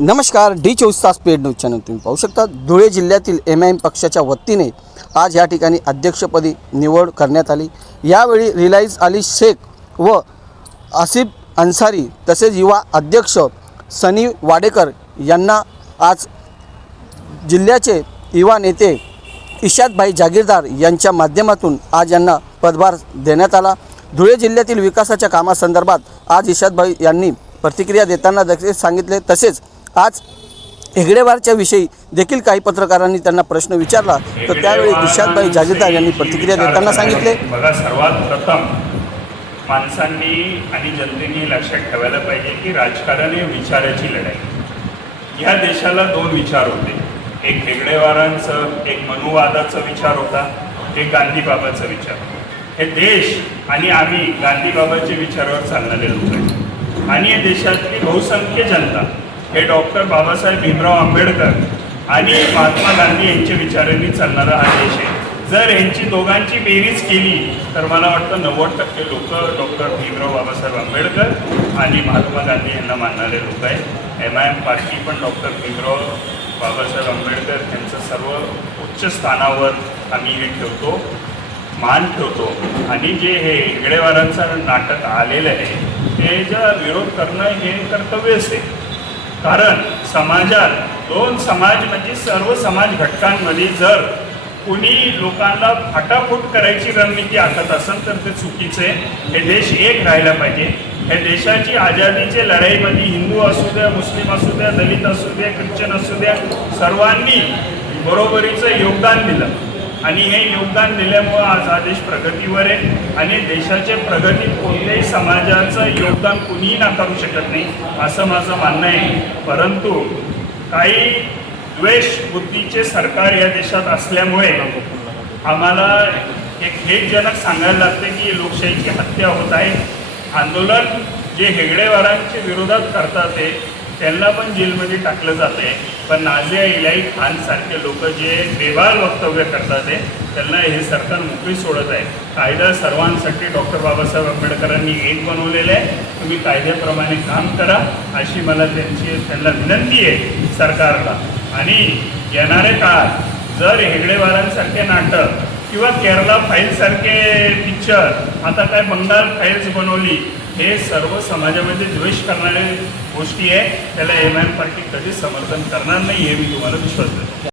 नमस्कार, डी24 paid news channel तुम्ही पाहू शकता। धुळे जिल्ह्यातील MIM पक्षाच्या वतीने आज या ठिकाणी अध्यक्षपदी निवड करण्यात आली। यावेळी रिलायन्स अली शेख व आसिफ अन्सारी तसेच युवा अध्यक्ष सनी वाडेकर यांना आज जिल्ह्याचे युवा नेते इशादभाई जागीरदार यांच्या माध्यमातून आज यांना पदभार देण्यात आला। धुळे जिल्ह्यातील विकासाच्या कामासंदर्भात आज इशादभाई यांनी प्रतिक्रिया देताना देखील सांगितले। तसेच आज हेगडेवारच्या विषयी देखील काही पत्रकारांनी त्यांना प्रश्न विचारला, तर त्यावेळी इशादभाई जागीरदार यांनी प्रतिक्रिया देताना सांगितले। बघा, सर्वात प्रथम माणसांनी आणि जनतेने लक्षात ठेवायला पाहिजे की राजकारण हे विचाराची लढाई। या देशाला दोन विचार होते, एक हेगडेवारांचं, एक मनुवादाचा विचार होता, एक गांधीबाबाचा विचार। हे देश आणि आम्ही गांधीबाबाच्या विचारावर चालणारे लोक आहेत आणि या देशातली बहुसंख्य जनता हे डॉक्टर बाबासाहेब भीमराव आंबेडकर आणि महात्मा गांधी यांच्या विचारांनी चालणारा हा देश आहे। जर यांची दोघांची बेरीज केली तर मला वाटतं 90% लोक डॉक्टर भीमराव बाबासाहेब आंबेडकर आणि महात्मा गांधी यांना मानणारे लोक आहेत। MIM पार्टी पण डॉक्टर भीमराव बाबासाहेब आंबेडकर यांचं सर्व उच्च स्थानावर आम्ही हे ठेवतो, मान ठेवतो। आणि जे हे हेगडेवारांचं नाटक आलेलं आहे ते जर विरोध करणं हे कर्तव्यच आहे, कारण समाजात दोन समाज म्हणजे सर्व समाज घटकांमध्ये जर कोणी लोकांना फाटाफूट करायची रणनीती आखत असेल तर ते चुकीचं आहे। हे देश एक राहायला पाहिजे। हे देशाची आझादीच्या लढाईमध्ये हिंदू असू द्या, मुस्लिम असू द्या, दलित असू द्या, ख्रिश्चन असू द्या, सर्वांनी बरोबरीचं योगदान दिलं आणि हे योगदान दिल्यामुळं आज हा देश प्रगतीवर आहे आणि देशाच्या प्रगतीत कोणत्याही समाजाचं योगदान कुणीही नाकारू शकत नाही असं माझं म्हणणं आहे। परंतु काही द्वेष बुद्धीचे सरकार या देशात असल्यामुळे आम्हाला एक खेदजनक सांगायला लागते की लोकशाहीची हत्या होत आहे। आंदोलन जे हेगडेवारांच्या विरोधात करतात ते त्यांना पण जेलमध्ये टाकलं जातं आहे, पण नाझिया इलाही खानसारखे लोक जे बेबाल वक्तव्य करतात आहे त्यांना हे सरकार मोकळी सोडत आहे। कायदा सर्वांसाठी डॉक्टर बाबासाहेब आंबेडकरांनी एक बनवलेलं आहे, तुम्ही कायद्याप्रमाणे काम करा अशी मला त्यांना विनंती आहे सरकारला। आणि येणाऱ्या काळात जर हेगडेवारांसारखे नाटक किंवा केरला फाईलसारखे पिक्चर, आता काय बंगाल फाईल्स बनवली, हे सर्व समाजामध्ये द्वेष करणारे गोष्टी आहे, त्याला MIM पार्टी कधीच समर्थन करणार नाही हे मी तुम्हाला विश्वास देतो।